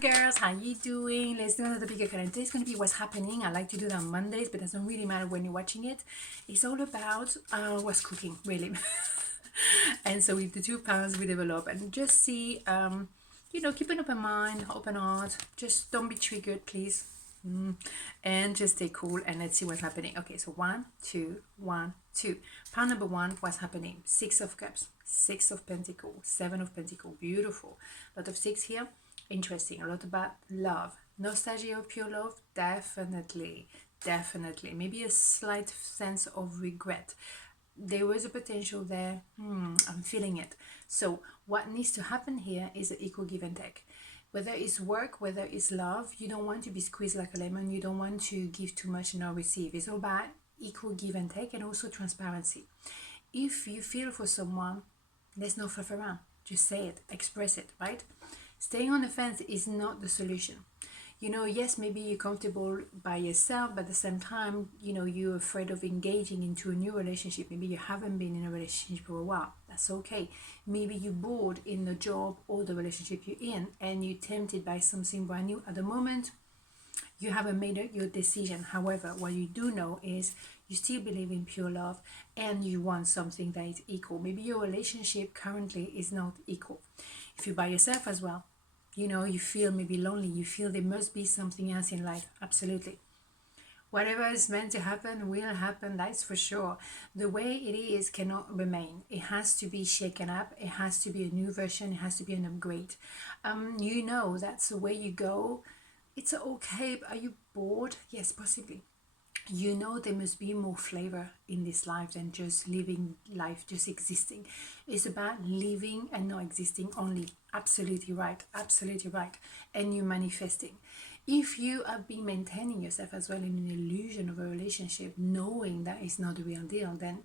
Girls, how you doing? Let's do another picker card. Today's going to be what's happening. I like to do that on Mondays, but it doesn't really matter when you're watching it. It's all about what's cooking, really. And so with the 2 pounds we develop and just see, keep an open mind, open heart. Just don't be triggered, please. And just stay cool and let's see what's happening. Okay, so 1, 2, 1, 2. Pound number 1, what's happening? 6 of cups, 6 of pentacles, 7 of pentacles. Beautiful. A lot of 6 here. Interesting. A lot about love. Nostalgia of pure love? Definitely. Definitely. Maybe a slight sense of regret. There was a potential there. I'm feeling it. So what needs to happen here is an equal give and take. Whether it's work, whether it's love, you don't want to be squeezed like a lemon. You don't want to give too much and not receive. It's all about equal give and take and also transparency. If you feel for someone, let's not fluff around. Just say it, express it, right? Staying on the fence is not the solution. Yes, maybe you're comfortable by yourself, but at the same time, you're afraid of engaging into a new relationship. Maybe you haven't been in a relationship for a while. That's okay. Maybe you're bored in the job or the relationship you're in and you're tempted by something brand new at the moment. You haven't made your decision. However, what you do know is you still believe in pure love and you want something that is equal. Maybe your relationship currently is not equal. If you're by yourself as well, you feel maybe lonely, you feel there must be something else in life. Absolutely. Whatever is meant to happen will happen, that's for sure. The way it is cannot remain. It has to be shaken up. It has to be a new version. It has to be an upgrade. That's the way you go. It's okay. Are you bored? Yes, possibly. There must be more flavor in this life than just living life, just existing. It's about living and not existing only. Absolutely right. Absolutely right. And you manifesting. If you have been maintaining yourself as well in an illusion of a relationship, knowing that it's not the real deal, then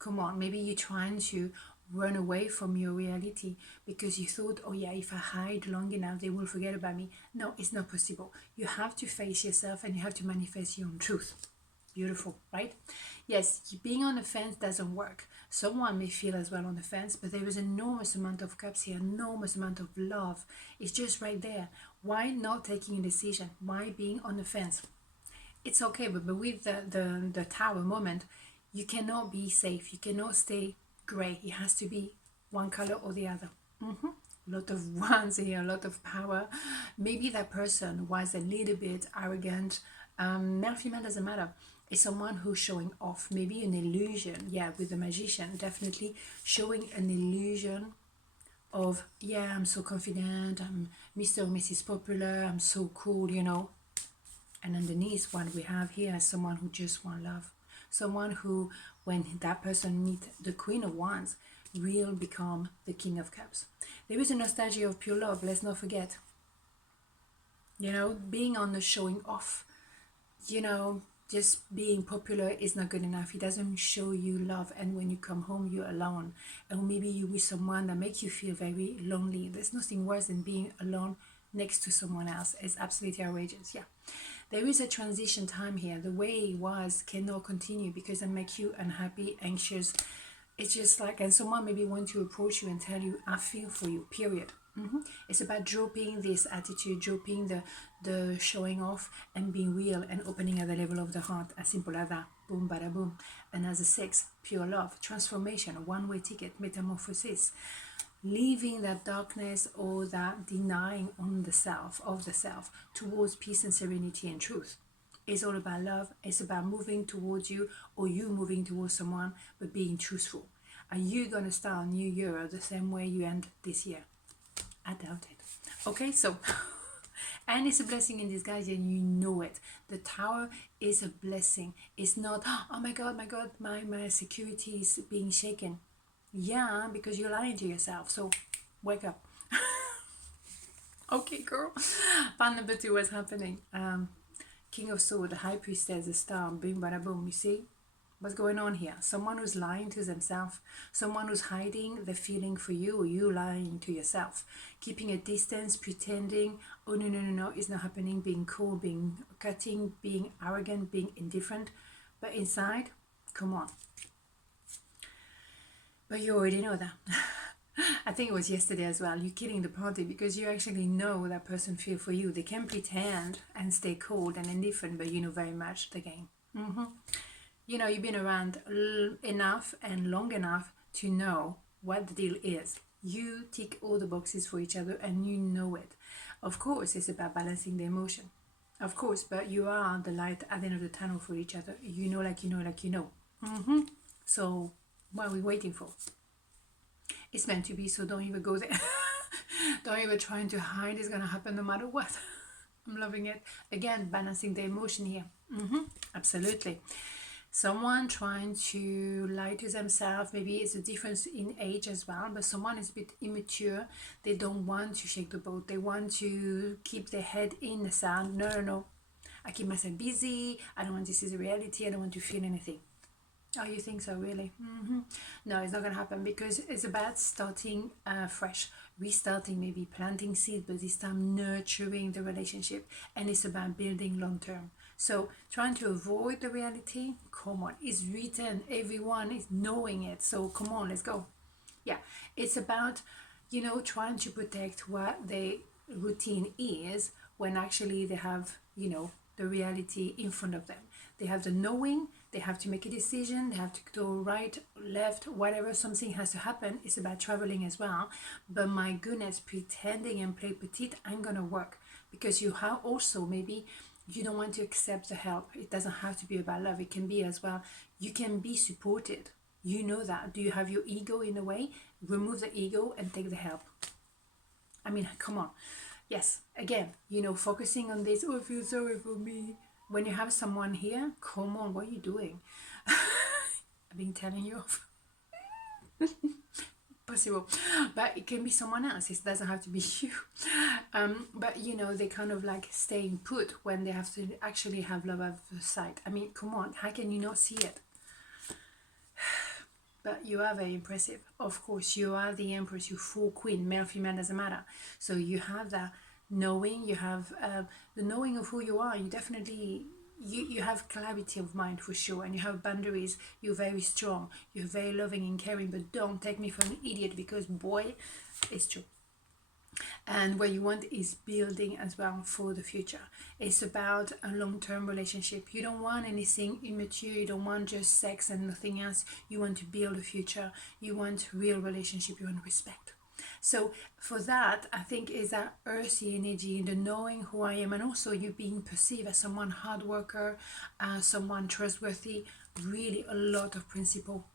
come on, maybe you're trying to run away from your reality because you thought, oh yeah, if I hide long enough, they will forget about me. No, it's not possible. You have to face yourself and you have to manifest your own truth. Beautiful, right? Yes, being on the fence doesn't work. Someone may feel as well on the fence, but there is an enormous amount of cups here, enormous amount of love. It's just right there. Why not taking a decision? Why being on the fence? It's okay, but with the tower moment, you cannot be safe. You cannot stay gray. It has to be one color or the other. A lot of ones here, a lot of power. Maybe that person was a little bit arrogant. Male, female, doesn't matter. It's someone who's showing off. Maybe an illusion. Yeah, with the magician, definitely showing an illusion of, yeah, I'm so confident. I'm Mr. or Mrs. Popular. I'm so cool, And underneath, what we have here is someone who just wants love. Someone who, when that person meets the Queen of Wands, will become the King of Cups. There is a nostalgia of pure love, let's not forget. Being on the showing off, just being popular is not good enough. It doesn't show you love, and when you come home, you're alone. And maybe you're with someone that makes you feel very lonely. There's nothing worse than being alone next to someone else. It's absolutely outrageous. Yeah, there is a transition time here. The way it was cannot continue because it makes you unhappy, anxious. It's just like, and someone maybe want to approach you and tell you, I feel for you, period. It's about dropping this attitude, dropping the showing off and being real and opening at the level of the heart. As simple as that. Boom, bada boom. And as a 6, pure love, transformation, one-way ticket, metamorphosis. Leaving that darkness or that denying on the self, of the self, towards peace and serenity and truth. It's all about love. It's about moving towards you or you moving towards someone, but being truthful. Are you going to start a new year the same way you end this year? I doubt it. Okay, so, and it's a blessing in disguise and you know it. The tower is a blessing. It's not, oh my God, my security is being shaken. Yeah, because you're lying to yourself. So wake up. Okay, girl. Part number 2, what's happening? King of Swords, the High Priestess, the Star, boom, bada boom. You see what's going on here? Someone who's lying to themselves. Someone who's hiding the feeling for you, or you lying to yourself. Keeping a distance, pretending, oh no, it's not happening. Being cool, being cutting, being arrogant, being indifferent. But inside, come on. But you already know that. I think it was yesterday as well. You're killing the party because you actually know that person feel for you. They can pretend and stay cold and indifferent, but you know very much the game. You know, you've been around enough and long enough to know what the deal is. You tick all the boxes for each other and you know it. Of course, it's about balancing the emotion. Of course, but you are the light at the end of the tunnel for each other. You know, like you know, like you know. So, what are we waiting for? It's meant to be, so don't even go there. Don't even try to hide. It's gonna happen no matter what. I'm loving it. Again, balancing the emotion here. Absolutely. Someone trying to lie to themselves, maybe it's a difference in age as well, but someone is a bit immature. They don't want to shake the boat. They want to keep their head in the sand. No, no, no. I keep myself busy. I don't want to see the reality. I don't want to feel anything. Oh, you think so, really? No, it's not going to happen because it's about starting fresh, restarting, maybe planting seed, but this time nurturing the relationship. And it's about building long term. So trying to avoid the reality, come on, it's written. Everyone is knowing it. So come on, let's go. Yeah, it's about, you know, trying to protect what the routine is when actually they have, you know, the reality in front of them. They have the knowing, they have to make a decision, they have to go right, left, whatever, something has to happen. It's about traveling as well. But my goodness, pretending and play petite ain't gonna work because you have also maybe you don't want to accept the help. It doesn't have to be about love. It can be as well. You can be supported. You know that. Do you have your ego in a way? Remove the ego and take the help. I mean, come on. Yes, again, you know, focusing on this, oh, I feel sorry for me. When you have someone here, come on, what are you doing? I've been telling you off. Possible, but it can be someone else. It doesn't have to be you. But you know, they kind of like staying put when they have to actually have love at first sight. I mean, come on, how can you not see it? But you are very impressive. Of course, you are the empress, you full queen, male, female, doesn't matter. So you have that knowing, you have the knowing of who you are. You definitely, you have clarity of mind for sure, and you have boundaries. You're very strong, you're very loving and caring, but don't take me for an idiot because boy, it's true. And what you want is building as well for the future. It's about a long-term relationship. You don't want anything immature. You don't want just sex and nothing else. You want to build a future. You want real relationship. You want respect. So for that, I think is that earthy energy, the knowing who I am, and also you being perceived as someone hard worker, someone trustworthy. Really a lot of principle.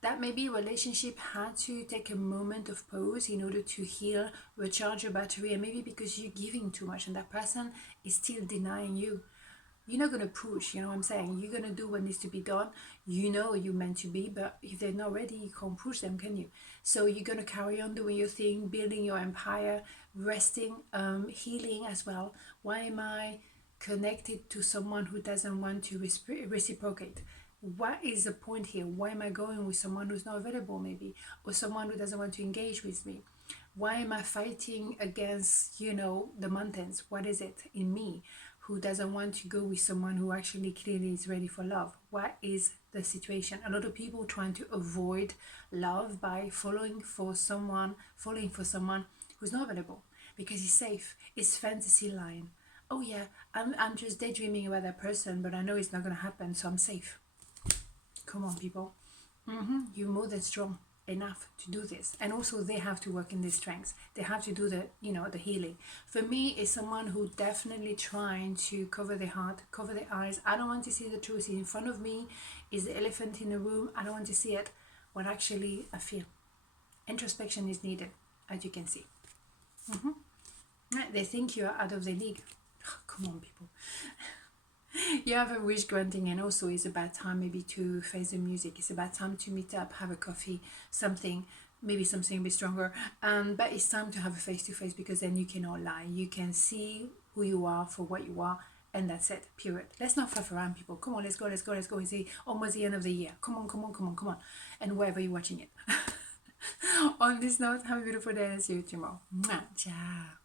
That maybe relationship had to take a moment of pause in order to heal, recharge your battery, and maybe because you're giving too much and that person is still denying you. You're not gonna push, you know what I'm saying? You're gonna do what needs to be done. You know you're meant to be, but if they're not ready, you can't push them, can you? So you're gonna carry on doing your thing, building your empire, resting, healing as well. Why am I connected to someone who doesn't want to reciprocate? What is the point here? Why am I going with someone who's not available maybe, or someone who doesn't want to engage with me? Why am I fighting against, you know, the mountains? What is it in me who doesn't want to go with someone who actually clearly is ready for love? What is the situation? A lot of people trying to avoid love by falling for someone who's not available because he's safe. It's fantasy line. Oh yeah, I'm just daydreaming about that person, but I know it's not gonna happen, so I'm safe. Come on, people. You're more than strong enough to do this, and also they have to work in their strengths. They have to do the, you know, the healing. For me, it's someone who definitely trying to cover their heart, cover their eyes. I don't want to see the truth in front of me. Is the elephant in the room? I don't want to see it. What actually I feel. Introspection is needed, as you can see. They think you are out of the league. Come on, people. You have a wish granting, and also it's about time maybe to face the music. It's about time to meet up, have a coffee, something, maybe something a bit stronger. But it's time to have a face-to-face because then you cannot lie. You can see who you are for what you are, and that's it, period. Let's not fluff around, people. Come on, let's go. It's almost the end of the year. Come on. And wherever you're watching it. On this note, have a beautiful day and see you tomorrow. Ciao.